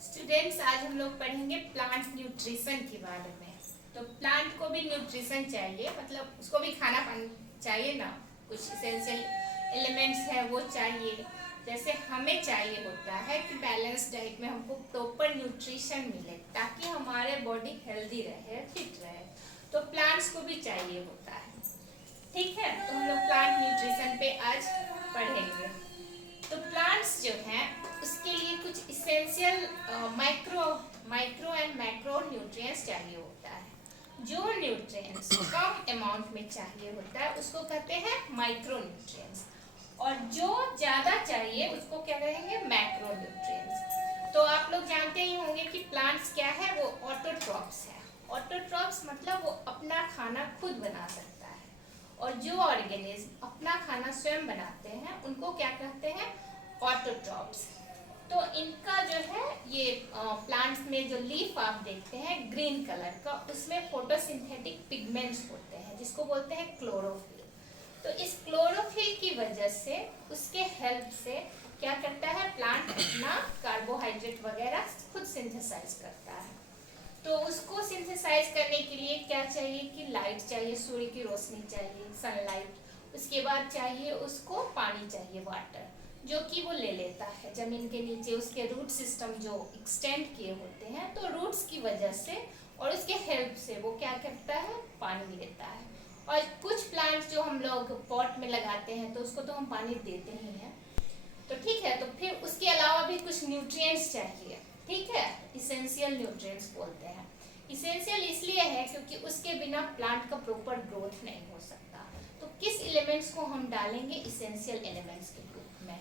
Students, आज हम लोग पढ़ेंगे प्लांट न्यूट्रिशन के बारे में। तो प्लांट को भी न्यूट्रिशन चाहिए, मतलब उसको भी खाना पानी चाहिए ना, कुछ इसेंशियल एलिमेंट्स है वो चाहिए। जैसे हमें चाहिए होता है कि बैलेंस डाइट में हमको प्रॉपर न्यूट्रिशन मिले ताकि हमारे बॉडी हेल्दी रहे, फिट रहे। तो प्लांट्स को भी चाहिए होता है। ठीक है, तो हम लोग प्लांट न्यूट्रिशन पे आज पढ़ेंगे। तो प्लांट्स जो हैं उसके लिए कुछ essential micro micro and macro nutrients चाहिए होता है। जो न्यूट्रिएंट्स कम अमाउंट में चाहिए होता है उसको कहते हैं माइक्रो न्यूट्रिएंट्स, और जो ज़्यादा चाहिए उसको क्या कहेंगे, मैक्रो न्यूट्रिएंट्स। तो आप लोग जानते ही होंगे कि प्लांट्स क्या है, वो ऑटोट्रॉप्स है। ऑटोट्रॉप्स मतलब वो अपना खाना खुद बना सकता है, और जो ऑर्गेनिज्म अपना खाना स्वयं बनाते हैं उनको क्या कहते हैं, ऑटोट्रॉप्स। तो इनका जो है ये प्लांट्स में जो लीफ आप देखते हैं ग्रीन कलर का, उसमें फोटोसिंथेटिक पिगमेंट्स होते हैं जिसको बोलते हैं क्लोरोफिल। तो इस क्लोरोफिल की वजह से, उसके हेल्प से क्या करता है, प्लांट अपना कार्बोहाइड्रेट वगैरह खुद सिंथेसाइज करता है। तो उसको सिंथेसाइज करने के लिए क्या चाहिए कि लाइट चाहिए, सूर्य की रोशनी चाहिए, सनलाइट। उसके बाद चाहिए उसको पानी चाहिए, वाटर, जो कि वो ले लेता है जमीन के नीचे। उसके रूट सिस्टम जो एक्सटेंड किए होते हैं, तो रूट्स की वजह से और उसके हेल्प से वो क्या करता है, पानी लेता है। और कुछ प्लांट्स जो हम लोग पॉट में लगाते हैं तो उसको तो हम पानी देते ही हैं। तो ठीक है, तो फिर उसके अलावा भी कुछ न्यूट्रिएंट्स चाहिए। ठीक है, इसेंशियल न्यूट्रिएंट्स बोलते हैं। इसेंशियल इसलिए है क्योंकि उसके बिना प्लांट का प्रॉपर ग्रोथ नहीं हो सकता। तो किस एलिमेंट्स को हम डालेंगे इसेंशियल एलिमेंट्स के ग्रुप में?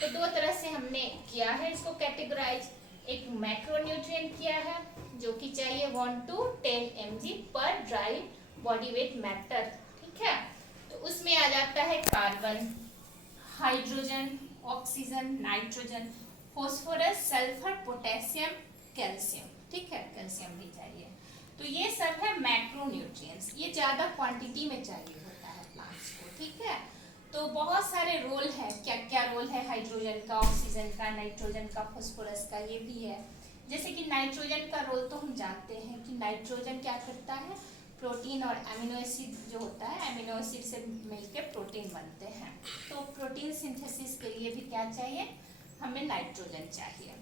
तो दो तरह से हमने किया है इसको कैटेगराइज। एक मैक्रो न्यूट्रिएंट किया है जो कि चाहिए 1 to 10 mg पर ड्राई बॉडी वेट मैटर। ठीक है, तो उसमें आ जाता है carbon, hydrogen, oxygen, nitrogen, phosphorus, sulphur, potassium, calcium. ठीक है, कैल्शियम भी चाहिए। तो ये सब है मैक्रो न्यूट्रिएंट्स, ये ज़्यादा क्वांटिटी में चाहिए होता है प्लांट्स को। ठीक है, तो बहुत सारे रोल है, क्या क्या रोल है हाइड्रोजन का, ऑक्सीजन का, नाइट्रोजन का, फॉस्फोरस का, ये भी है। जैसे कि नाइट्रोजन का रोल तो हम जानते हैं कि नाइट्रोजन क्या करता है, प्रोटीन और अमीनो एसिड जो होता है, अमीनो एसिड से मिलकर प्रोटीन बनते हैं। तो प्रोटीन सिंथेसिस के लिए भी क्या चाहिए, हमें नाइट्रोजन चाहिए।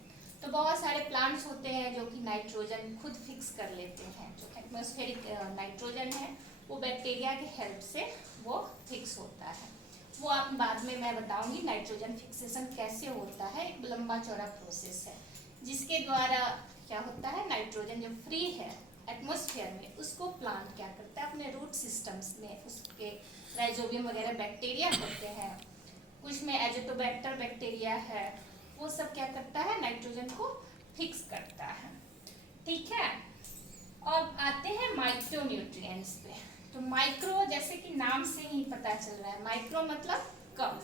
तो बहुत सारे प्लांट्स होते हैं जो कि नाइट्रोजन खुद फिक्स कर लेते हैं। जो एटमॉस्फेरिक नाइट्रोजन है वो बैक्टीरिया के हेल्प से वो फिक्स होता है। वो आप बाद में मैं बताऊंगी नाइट्रोजन फिक्सेशन कैसे होता है, एक लंबा चौड़ा प्रोसेस है जिसके द्वारा क्या होता है, नाइट्रोजन जो फ्री है एटमॉस्फेयर में उसको प्लांट क्या करता है, अपने रूट सिस्टम्स में उसके राइजोबियम वगैरह बैक्टीरिया होते हैं, कुछ में एजोटोबैक्टर बैक्टीरिया है, वो सब क्या करता है, नाइट्रोजन को फिक्स करता है। ठीक है, अब आते हैं माइक्रो न्यूट्रिएंट्स पे। तो माइक्रो जैसे कि नाम से ही पता चल रहा है, माइक्रो मतलब कम,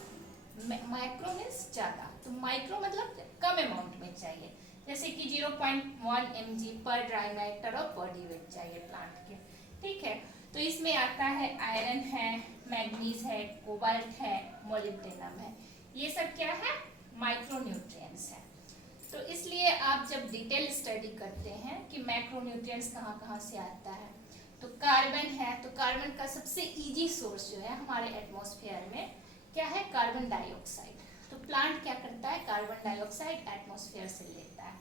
माइक्रो मीन्स ज़्यादा, तो माइक्रो मतलब कम अमाउंट में चाहिए। जैसे कि 0.1 mg पर ड्राई मैटर और बॉडी वेट चाहिए प्लांट के। ठीक है, तो इसमें आता है आयरन है, मैग्नीज है, कोबाल्ट है, मोलिब्डेनम है। ये सब क्या है, माइक्रो न्यूट्रिएंट्स है। तो इसलिए आप जब डिटेल स्टडी करते हैं कि मैक्रो न्यूट्रिएंट्स कहाँ कहाँ से आता है, तो कार्बन है, तो कार्बन का सबसे इजी सोर्स जो है हमारे एटमॉस्फेयर में क्या है, कार्बन डाइऑक्साइड। तो प्लांट क्या करता है, कार्बन डाइऑक्साइड एटमॉस्फेयर से लेता है।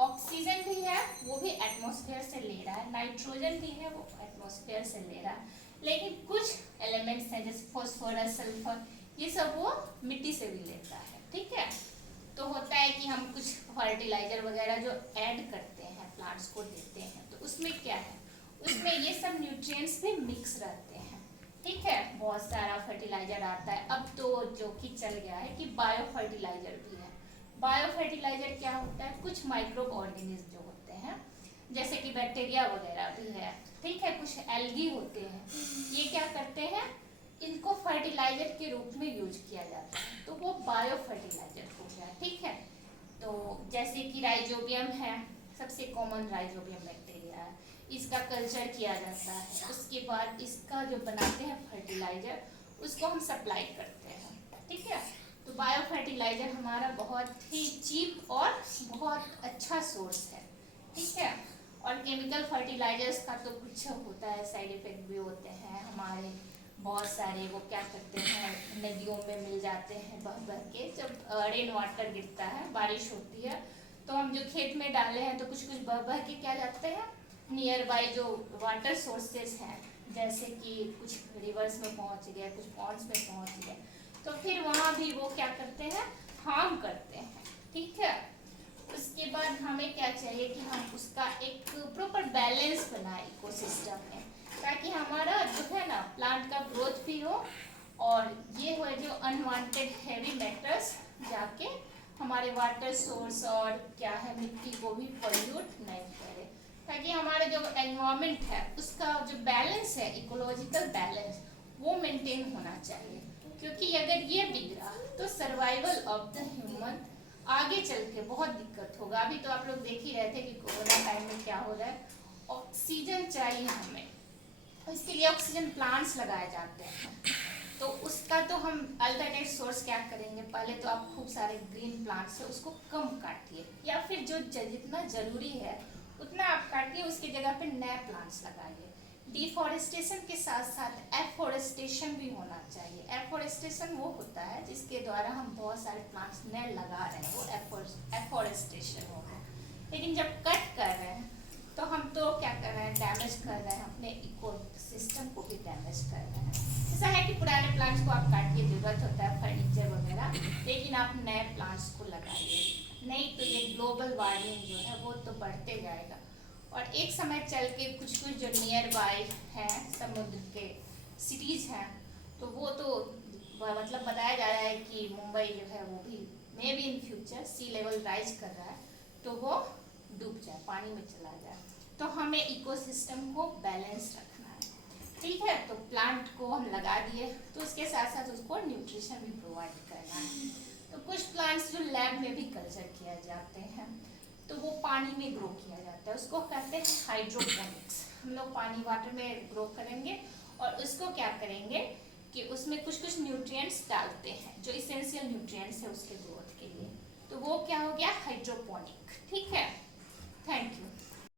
ऑक्सीजन भी है, वो भी एटमॉस्फेयर से ले रहा है, नाइट्रोजन भी है, वो एटमॉस्फेयर से ले रहा है। लेकिन कुछ एलिमेंट्स हैं जैसे फॉस्फोरस, सल्फर, ये सब वो मिट्टी से भी लेता है। ठीक है, तो होता है कि हम कुछ फर्टिलाइजर वगैरह जो ऐड करते हैं प्लांट्स को देते हैं, तो उसमें क्या है, उसमें ये सब न्यूट्रिएंट्स भी मिक्स रहते हैं। ठीक है, बहुत सारा फर्टिलाइजर आता है। अब तो जो कि चल गया है कि बायो फर्टिलाइजर भी है। बायो फर्टिलाइजर क्या होता है, कुछ माइक्रोब ऑर्गेनिज्म जो होते हैं जैसे कि बैक्टीरिया वगैरह भी है, ठीक है, कुछ एल्गी होते हैं, ये क्या करते हैं, इनको फर्टिलाइजर के रूप में यूज किया जाता है, तो वो बायो फर्टिलाइजर हो गया। ठीक है, तो जैसे कि राइजोबियम है, सबसे कॉमन राइजोबियम बैक्टीरिया है, इसका कल्चर किया जाता है, उसके बाद इसका जो बनाते हैं फर्टिलाइजर उसको हम सप्लाई करते हैं। ठीक है, तो बायो फर्टिलाइजर हमारा बहुत ही चीप और बहुत अच्छा सोर्स है, ठीक है। और केमिकल फर्टिलाइजर्स का तो कुछ होता है, साइड इफेक्ट भी होते हैं हमारे बहुत सारे। वो क्या करते हैं, नदियों में मिल जाते हैं बह बह के। जब रेन वाटर गिरता है, बारिश होती है, तो हम जो खेत में डाले हैं तो कुछ कुछ बह बह के क्या जाते हैं नियर बाई जो वाटर सोर्सेज हैं, जैसे कि कुछ रिवर्स में पहुंच गए, कुछ पॉन्ड्स में पहुंच गए, तो फिर वहाँ भी वो क्या करते हैं, हार्म करते हैं, ठीक है। उसके बाद हमें क्या चाहिए कि हम उसका एक प्रॉपर बैलेंस बनाए इकोसिस्टम में, ताकि हमारा जो है ना प्लांट का ग्रोथ भी हो, और ये हो जो अनवांटेड हैवी मैटर्स जाके हमारे वाटर सोर्स और क्या है मिट्टी को भी पोल्यूट नहीं करे, ताकि हमारा जो एनवायरनमेंट है उसका जो बैलेंस है, इकोलॉजिकल बैलेंस, वो मेंटेन होना चाहिए। क्योंकि अगर ये बिगड़ा तो सर्वाइवल ऑफ द ह्यूमन आगे चल के बहुत दिक्कत होगा। अभी तो आप लोग देख ही रहे थे कि कोरोना टाइम में क्या हो रहा है। ऑक्सीजन चाहिए हमें, इसके लिए ऑक्सीजन प्लांट्स लगाए जाते हैं। तो उसका तो हम अल्टरनेट सोर्स क्या करेंगे, पहले तो आप खूब सारे ग्रीन प्लांट्स है उसको कम काटिए, या फिर जो जितना जरूरी है उतना आप काटिए, उसकी जगह पे नए प्लांट्स लगाइए। डिफॉरेस्टेशन के साथ साथ एफॉरेस्टेशन भी होना चाहिए। एफॉरेस्टेशन वो होता है जिसके द्वारा हम बहुत सारे प्लांट्स नए लगा रहे हैं, वो एफॉरेस्टेशन होगा। लेकिन जब कट कर रहे हैं तो हम तो क्या कर रहे हैं, डैमेज कर रहे हैं, अपने इको सिस्टम को भी डैमेज कर रहे हैं। ऐसा है कि पुराने प्लांट्स को आप काटिए, जरूरत होता है फर्नीचर वगैरह, लेकिन आप नए प्लांट्स को लगाइए, नहीं तो ये ग्लोबल वार्मिंग जो है वो तो बढ़ते जाएगा। और एक समय चल के कुछ कुछ जो नियर बाय हैं समुद्र के सिटीज़ हैं, तो वो तो मतलब बताया जा रहा है कि मुंबई जो है वो भी maybe in future sea level rise कर रहा है, तो वो डूब जाए, पानी में चला जाए। तो हमें इकोसिस्टम को बैलेंस रखना है, ठीक है। तो प्लांट को हम लगा दिए, तो उसके साथ साथ उसको न्यूट्रिशन भी प्रोवाइड करना है। तो कुछ प्लांट्स जो लैब में भी कल्चर किया जाते हैं, तो वो पानी में ग्रो किया जाता है, उसको कहते हैं हाइड्रोपोनिक्स। हम लोग पानी वाटर में ग्रो करेंगे और उसको क्या करेंगे कि उसमें कुछ कुछ न्यूट्रिएंट्स डालते हैं जो इसेंशियल न्यूट्रिएंट्स है उसके ग्रोथ के लिए, तो वो क्या हो गया हाइड्रोपोनिक, ठीक है। Thank you.